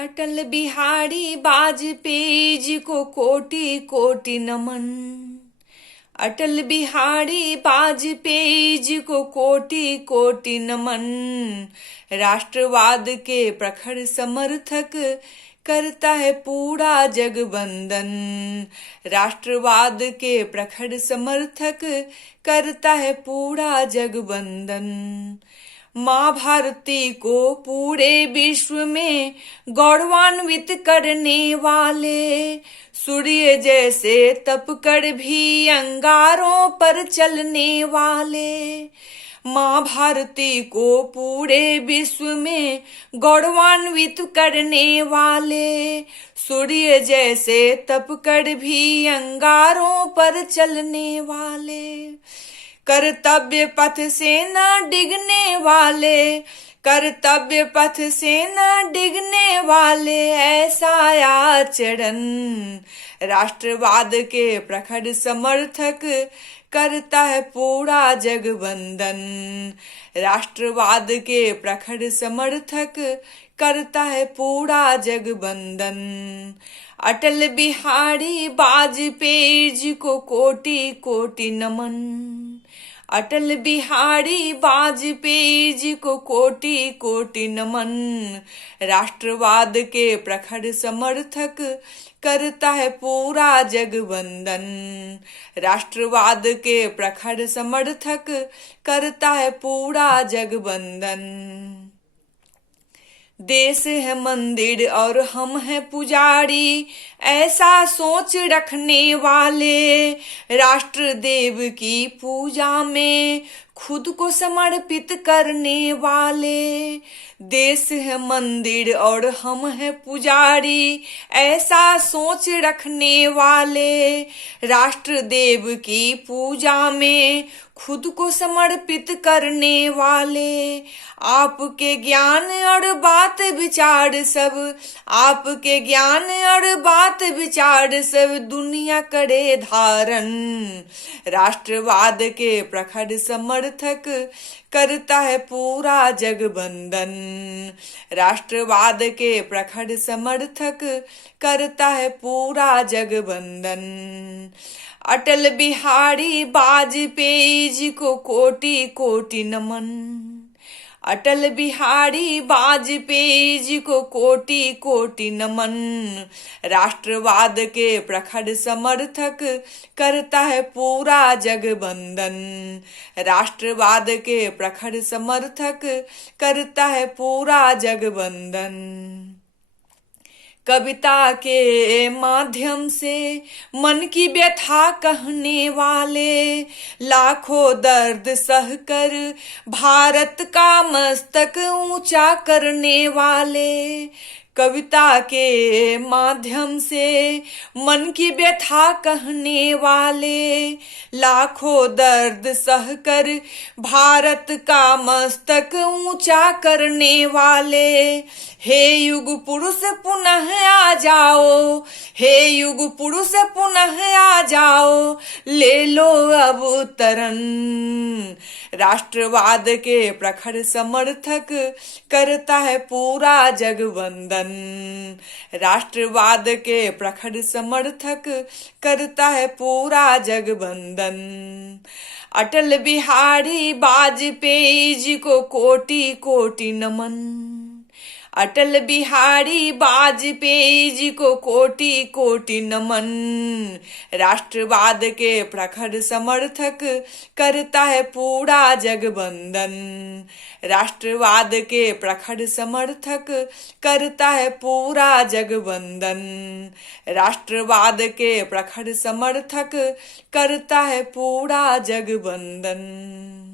अटल बिहारी वाजपेयी जी को कोटि कोटि नमन। अटल बिहारी वाजपेयी जी को कोटि कोटि नमन। राष्ट्रवाद के प्रखर समर्थक करता है पूरा जग वंदन। राष्ट्रवाद के प्रखर समर्थक करता है पूरा जग वंदन। माँ भारती को पूरे विश्व में गौरवान्वित करने वाले, सूर्य जैसे तप कर भी अंगारों पर चलने वाले। माँ भारती को पूरे विश्व में गौरवान्वित करने वाले, सूर्य जैसे तप कर भी अंगारों पर चलने वाले। कर्तव्य पथ से न डिगने वाले, कर्तव्य पथ से न डिगने वाले ऐसा आचरण राष्ट्रवाद के प्रखर समर्थक करता है पूरा जग वंदन। राष्ट्रवाद के प्रखर समर्थक करता है पूरा जग वंदन। अटल बिहारी वाजपेयी जी को कोटि कोटि नमन। अटल बिहारी वाजपेयी जी को कोटि कोटि नमन। राष्ट्रवाद के प्रखर समर्थक करता है पूरा जग वंदन। राष्ट्रवाद के प्रखर समर्थक करता है पूरा जग वंदन। देश है मंदिर और हम हैं पुजारी, ऐसा सोच रखने वाले, राष्ट्र देव की पूजा में खुद को समर्पित करने वाले। देश है मंदिर और हम हैं पुजारी, ऐसा सोच रखने वाले, राष्ट्र देव की पूजा में खुद को समर्पित करने वाले। आपके ज्ञान और बात विचार सब, आपके ज्ञान और बात विचार सब दुनिया करे धारण। राष्ट्रवाद के प्रखर समर्थक करता है पूरा जग वंदन। राष्ट्रवाद के प्रखर समर्थक करता है पूरा जग वंदन। अटल बिहारी वाजपेयी जी को कोटि कोटि नमन। अटल बिहारी वाजपेयी जी को कोटि कोटि नमन। राष्ट्रवाद के प्रखर समर्थक करता है पूरा जग वंदन। राष्ट्रवाद के प्रखर समर्थक करता है पूरा जग वंदन। कविता के माध्यम से मन की व्यथा कहने वाले, लाखों दर्द सहकर भारत का मस्तक ऊंचा करने वाले। कविता के माध्यम से मन की व्यथा कहने वाले, लाखों दर्द सहकर भारत का मस्तक ऊंचा करने वाले। हे युग पुरुष पुनः आ जाओ, हे युग पुरुष पुनः आ जाओ, ले लो अब तरन। राष्ट्रवाद के प्रखर समर्थक करता है पूरा जग वंदन। राष्ट्रवाद के प्रखर समर्थक करता है पूरा जग वंदन। अटल बिहारी वाजपेयी जी को कोटि कोटि नमन। अटल बिहारी वाजपेयी जी को कोटि कोटि नमन। राष्ट्रवाद के प्रखर समर्थक करता है पूरा जग वंदन। राष्ट्रवाद के प्रखर समर्थक करता है पूरा जग वंदन। राष्ट्रवाद के प्रखर समर्थक करता है पूरा जग वंदन।